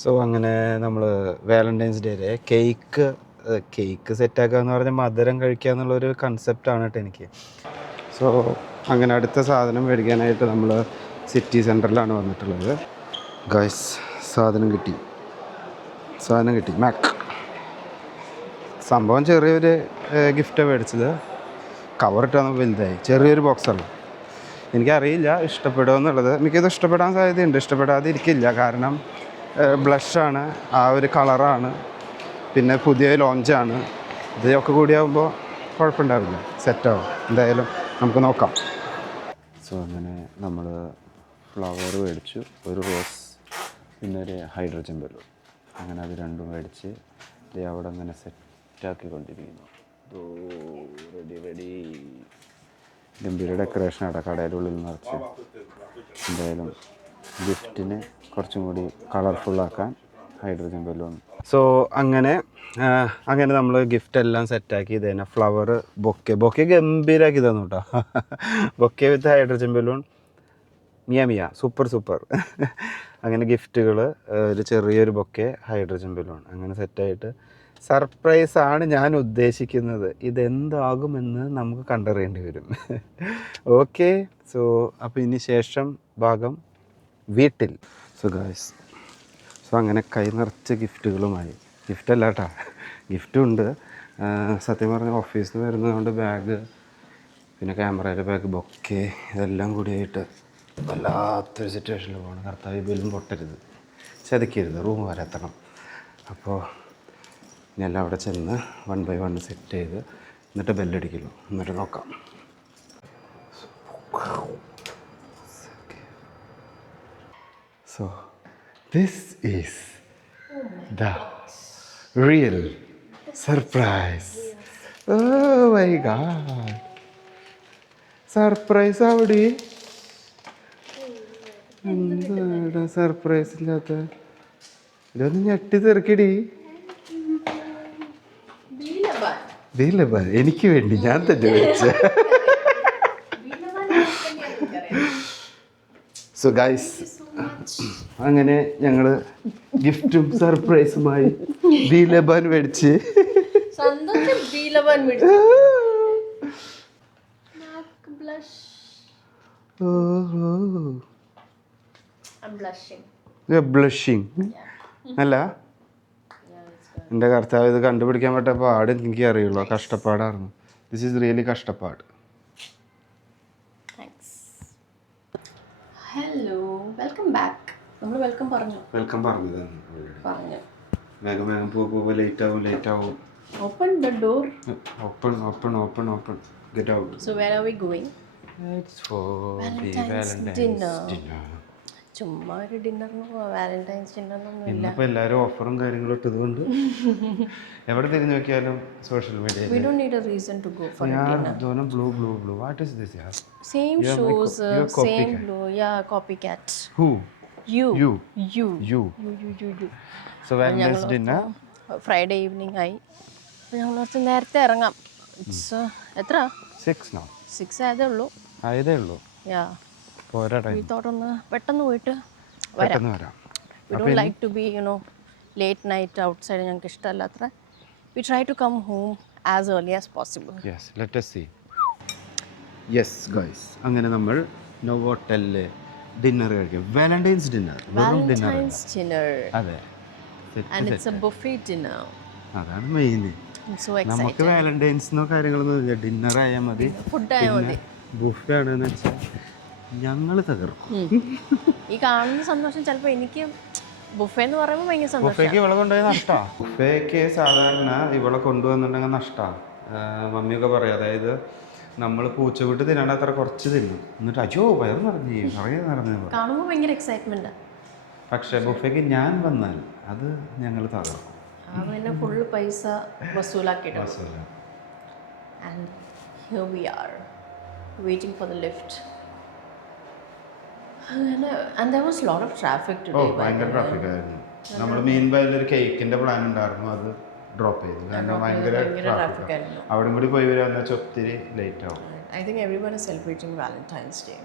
So അങ്ങനെ നമ്മൾ Valentine's ഡേയിലെ cake സെറ്റാക്കുക എന്ന് പറഞ്ഞാൽ മധുരം കഴിക്കുക എന്നുള്ളൊരു കൺസെപ്റ്റാണ് കേട്ടോ എനിക്ക്. സോ അങ്ങനെ അടുത്ത സാധനം മേടിക്കാനായിട്ട് നമ്മൾ സിറ്റി സെൻറ്ററിലാണ് വന്നിട്ടുള്ളത്. ഗൈസ് സാധനം കിട്ടി മാക്. സംഭവം ചെറിയൊരു ഗിഫ്റ്റ് മേടിച്ചത്, കവറിട്ടാണ് വലുതായി, ചെറിയൊരു ബോക്സാണ്. എനിക്കറിയില്ല ഇഷ്ടപ്പെടുമോ എന്നുള്ളത്. എനിക്കത് ഇഷ്ടപ്പെടാൻ സാധ്യതയുണ്ട്, ഇഷ്ടപ്പെടാതെ ഇരിക്കില്ല. കാരണം ബ്ലഷാണ്, ആ ഒരു കളറാണ്, പിന്നെ പുതിയ ലോഞ്ചാണ്. ഇതൊക്കെ കൂടിയാകുമ്പോൾ കുഴപ്പമുണ്ടാവില്ല, സെറ്റാവും. എന്തായാലും നമുക്ക് നോക്കാം. സോ അങ്ങനെ നമ്മൾ ഫ്ലവർ മേടിച്ചു, ഒരു റോസ് പിന്നെ ഒരു ഹൈഡ്രജൻ ബലൂൺ. അങ്ങനെ അത് രണ്ടും മേടിച്ച് അവിടെ അങ്ങനെ സെറ്റാക്കിക്കൊണ്ടിരിക്കുന്നു. റെഡി ഗംഭീര ഡെക്കറേഷനാണ് കടയുടെ ഉള്ളിൽ നിറച്ച്. എന്തായാലും ഗിഫ്റ്റിന് കുറച്ചും കൂടി കളർഫുള്ളാക്കാൻ ഹൈഡ്രജൻ ബലൂൺ. സോ അങ്ങനെ നമ്മൾ ഗിഫ്റ്റ് എല്ലാം സെറ്റാക്കി. ഇത് തന്നെ ഫ്ലവർ ബൊക്കെ ഗംഭീരമാക്കി തന്നു കേട്ടോ. Bouquet with hydrogen balloon, Miya super. അങ്ങനെ ഗിഫ്റ്റുകൾ, ഒരു ചെറിയൊരു ബൊക്കെ, ഹൈഡ്രജൻ ബലൂൺ, അങ്ങനെ സെറ്റായിട്ട് സർപ്രൈസാണ് ഞാൻ ഉദ്ദേശിക്കുന്നത്. ഇതെന്താകുമെന്ന് നമുക്ക് കണ്ടറിയേണ്ടി വരും. ഓക്കെ. സോ അപ്പോൾ ഇനി ശേഷം ഭാഗം വീട്ടിൽ. സോ ഗായ്സ്, സോ അങ്ങനെ കൈ നിറച്ച ഗിഫ്റ്റുകളുമായി. ഗിഫ്റ്റല്ല കേട്ടോ, ഗിഫ്റ്റും ഉണ്ട്. സത്യം പറഞ്ഞാൽ ഓഫീസിൽ നിന്ന് വരുന്നതുകൊണ്ട് ബാഗ്, പിന്നെ ക്യാമറയുടെ ബാഗ്, ബൊക്കെ, ഇതെല്ലാം കൂടിയായിട്ട് വല്ലാത്തൊരു സിറ്റുവേഷനിൽ പോകണം. കർത്താവ് ബലൂൺ പൊട്ടരുത്, ചതിക്കരുത്, റൂം വരെ എത്തണം. അപ്പോൾ ഇനി എല്ലാം അവിടെ ചെന്ന് 1 by 1 സെറ്റ് ചെയ്ത് എന്നിട്ട് ബെല്ലടിക്കുള്ളൂ. എന്നിട്ട് നോക്കാം. So this is the real surprise. Oh my god. Surprise അവിടെ എന്താ സർപ്രൈസ് ഇല്ലാത്ത? ഇതൊന്ന് ഞെട്ടി തെറിക്കടി. എനിക്ക് വേണ്ടി ഞാൻ തന്നെ വെച്ച. സോ ഗൈസ്, അങ്ങനെ ഞങ്ങൾ ഗിഫ്റ്റും സർപ്രൈസുമായി ബീലബാൻ മേടിച്ച്. ബ്ലഷിങ് അല്ല എൻ്റെ കർത്താവ്, ഇത് കണ്ടുപിടിക്കാൻ പറ്റ പാട് എനിക്ക് അറിയുള്ളൂ. കഷ്ടപ്പാടായിരുന്നു. ദിസ് ഈസ് റിയലി കഷ്ടപ്പാട്. Hello, welcome back. നമ്മൾ വെൽക്കം പറഞ്ഞു വേഗം പോകുമ്പോൾ ലേറ്റ് ആവും. Open the door. Open get out. So where are we going? It's for the Valentine's dinner. ചുമ്മാ ഒരു ഡിന്നറിന് പോവാം, വാലന്റൈൻസ് ഡിന്നറിനൊന്നും ഇല്ല. ഇന്നിപ്പോൾ എല്ലാവരും ഓഫറും കാര്യങ്ങളും ഇട്ടതുകൊണ്ട് എവിടെ തിരിഞ്ഞു നോക്കിയാലും social media. We don't need a reason to go for a dinner. Dono blue. What is this? Yeah. Same shoes, same blue. Yeah, copycat. Who? You. So Valentine's dinner. Friday evening ആയി. അപ്പോൾ ഞങ്ങൾ കുറച്ച് നേരത്തെ ഇറങ്ങാം. എത്ര? 6 now. 6 ആയതേ ഉള്ളൂ. Yeah. We thought ഒന്ന് പെട്ടെന്ന് പോയിട്ട് വരാം. We don't like to be, late night outside. ഞങ്ങൾക്ക് ഇഷ്ടമല്ല അത്ര. We try to come home as early as possible. Yes, let us see. Yes guys, അങ്ങനെ നമ്മൾ നോവോട്ടലിൽ ഡിന്നർ കഴിക്കും. Valentine's dinner. അതെ. And it's a buffet dinner. അതാണ് main. നമുക്ക് വാലന്റൈൻസിനോ കാര്യങ്ങളൊന്നും ഇല്ല, ഡിന്നർ ആയാൽ മതി, ഫുഡ് ആയാൽ മതി. ബുഫേ ആണെന്ന് വെച്ചാൽ ഞങ്ങൾ തകർക്കും. ഈ കാണുന്ന സന്തോഷം ചിലപ്പോൾ എനിക്ക് ബുഫേ എന്ന് പറയുമ്പോൾ ഭയങ്കര സന്തോഷം. ബുഫേക്ക് ഇവളെ കൊണ്ടുപോയി നഷ്ടമാണ്. ബുഫേക്ക് സാധാരണ ഇവളെ കൊണ്ടുവന്നിട്ടുണ്ടെങ്കിൽ നഷ്ടമാണ്. മമ്മിയൊക്കെ പറയും, അതായത് നമ്മൾ പൂച്ചവിട്ട് തിന്നാണ്ട് അത്ര കുറച്ച് തിന്നും, എന്നിട്ട് അയ്യോ വയറ് നിറഞ്ഞു കാണുമ്പോൾ ഭയങ്കര എക്സൈറ്റ്മെന്റ്. പക്ഷെ ബുഫേക്ക് ഞാൻ വന്നാൽ അത് ഞങ്ങൾ തകർക്കും. പിന്നെ ഫുള്ള് പൈസ വസൂലാക്കിയിട്ട്. And here we are waiting for the lift. And there was a lot of traffic today. ഭയങ്കര ട്രാഫിക് ആയിരുന്നു. നമ്മൾ മീൻവയലിൽ ഒരു കേക്കിന്റെ പ്ലാൻ ഉണ്ടായിരുന്നു, അത് ഡ്രോപ്പ് ചെയ്തു. കാരണം ഭയങ്കര ട്രാഫിക് ആയിരുന്നു. അവിടെ കൂടി പോയി വരാന്ന് വെച്ചാൽ ഒത്തിരി ലേറ്റ് ആവും. I think everyone is celebrating Valentine's Day.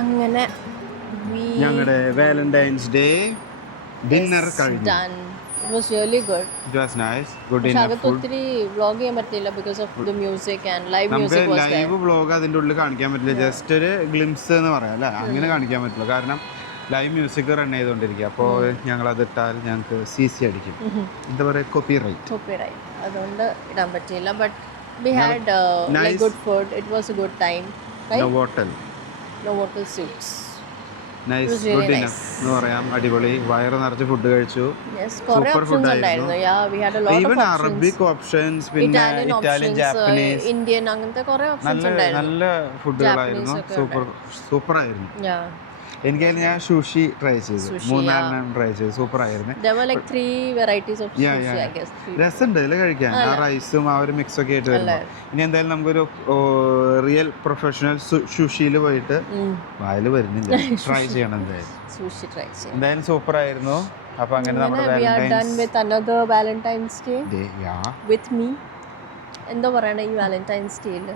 അങ്ങനെ ഞങ്ങളുടെ വാലന്റൈൻസ് ഡേ ഡിന്നർ കഴിഞ്ഞു. done. It was really good. It was nice. Good പക്ഷെ enough അകത്ത് food. ഒത്തിരി വ്ളോഗ് ചെയ്യാൻ പറ്റില്ല because of the music and live നമുക്ക് music was there. Live vlog അതിൻ്റെ ഉള്ളിൽ കാണിക്കാൻ പറ്റില്ല. ജസ്റ്റ് ഒരു ഗ്ലിംസ് എന്ന് പറയാം അല്ലേ, അങ്ങനെ കാണിക്കാൻ പറ്റില്ല. കാരണം ലൈവ് മ്യൂസിക് റൺ ചെയ്തുകൊണ്ടിരിക്കുക. അപ്പോൾ ഞങ്ങൾ അതിട്ടാൽ ഞങ്ങൾക്ക് CC അടിക്കും, എന്താ പറയുക, കോപ്പിറൈറ്റ്. Copyright. അതുകൊണ്ട് ഇടാൻ പറ്റിയില്ല. But we had like good food. It was A good time. നോവോട്ടൽ Novotel suits. Nice, was really good nice. Enough എന്ന് പറയാം. അടിപൊളി, വയറ് നിറച്ച് ഫുഡ് കഴിച്ചു. Yes, കുറേ Super food options ആയിരുന്നു. ഉണ്ടായിരുന്നു. Yeah, we had a lot even of options. Arabic options, പിന്നെ Italian Italian, options, Japanese, Indian അങ്ങനത്തെ കുറേ ഓപ്ഷൻസ് നല്ല ഉണ്ടായിരുന്നു. നല്ല ഫുഡുകളായിരുന്നു. Japanese ഒക്കെ സൂപ്പർ സൂപ്പർ ആയിരുന്നു. Yeah. എനിക്കതിൽ ഞാൻ സുഷി ട്രൈ ചെയ്തു, Sushi, 3-4 ട്രൈ ചെയ്തു. സൂപ്പർ ആയിരുന്നു. There were like 3 varieties of Yeah, sushi, yeah. I guess. 3. രസമുണ്ട് ഇതിൽ കഴിക്കാൻ, ആ റൈസും ആ ഒരു മിക്സ് ഒക്കെ ആയിട്ട് വരുമ്പോൾ. ഇനി എന്തായാലും നമുക്കൊരു റിയൽ പ്രൊഫഷണൽ സുഷിയിൽ പോയിട്ട് വായിൽ വരുന്നില്ല, ട്രൈ ചെയ്യണം എന്തായാലും. Sushi try ചെയ്യാം. എന്തായാലും സൂപ്പർ ആയിരുന്നു. അപ്പൊ അങ്ങനെ നമ്മുടെ We are done with another Valentine's Day with me. എന്തോ പറയണ ഈ വാലന്റൈൻസ് ഡേയിൽ?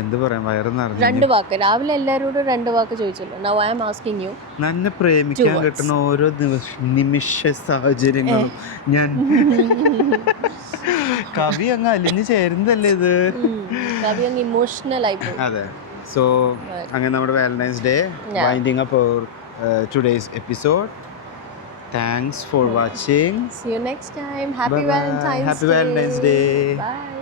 എന്ത് പറയാം, വയറ് നിറഞ്ഞു. 2 വാക്ക് രാവിലെ എല്ലാവരോടും 2 വാക്ക് ചോദിച്ചല്ലോ. Now I am asking you. നന്നെ പ്രേമിക്കാൻ കിട്ടുന്ന ഓരോ നിമിഷ സാഹചര്യങ്ങളും ഞാൻ കവി അങ്ങ് അലിഞ്ഞു ചേരുന്നതല്ലേ ഇത്. കവി അങ്ങ് ഇമോഷണൽ ആയി പോയി. അതെ. സോ അങ്ങനെ നമ്മുടെ Valentine's day winding up today's episode. Thanks for watching. See you next time. Happy Bye-bye. Valentine's Day. Happy Valentine's Day. Bye.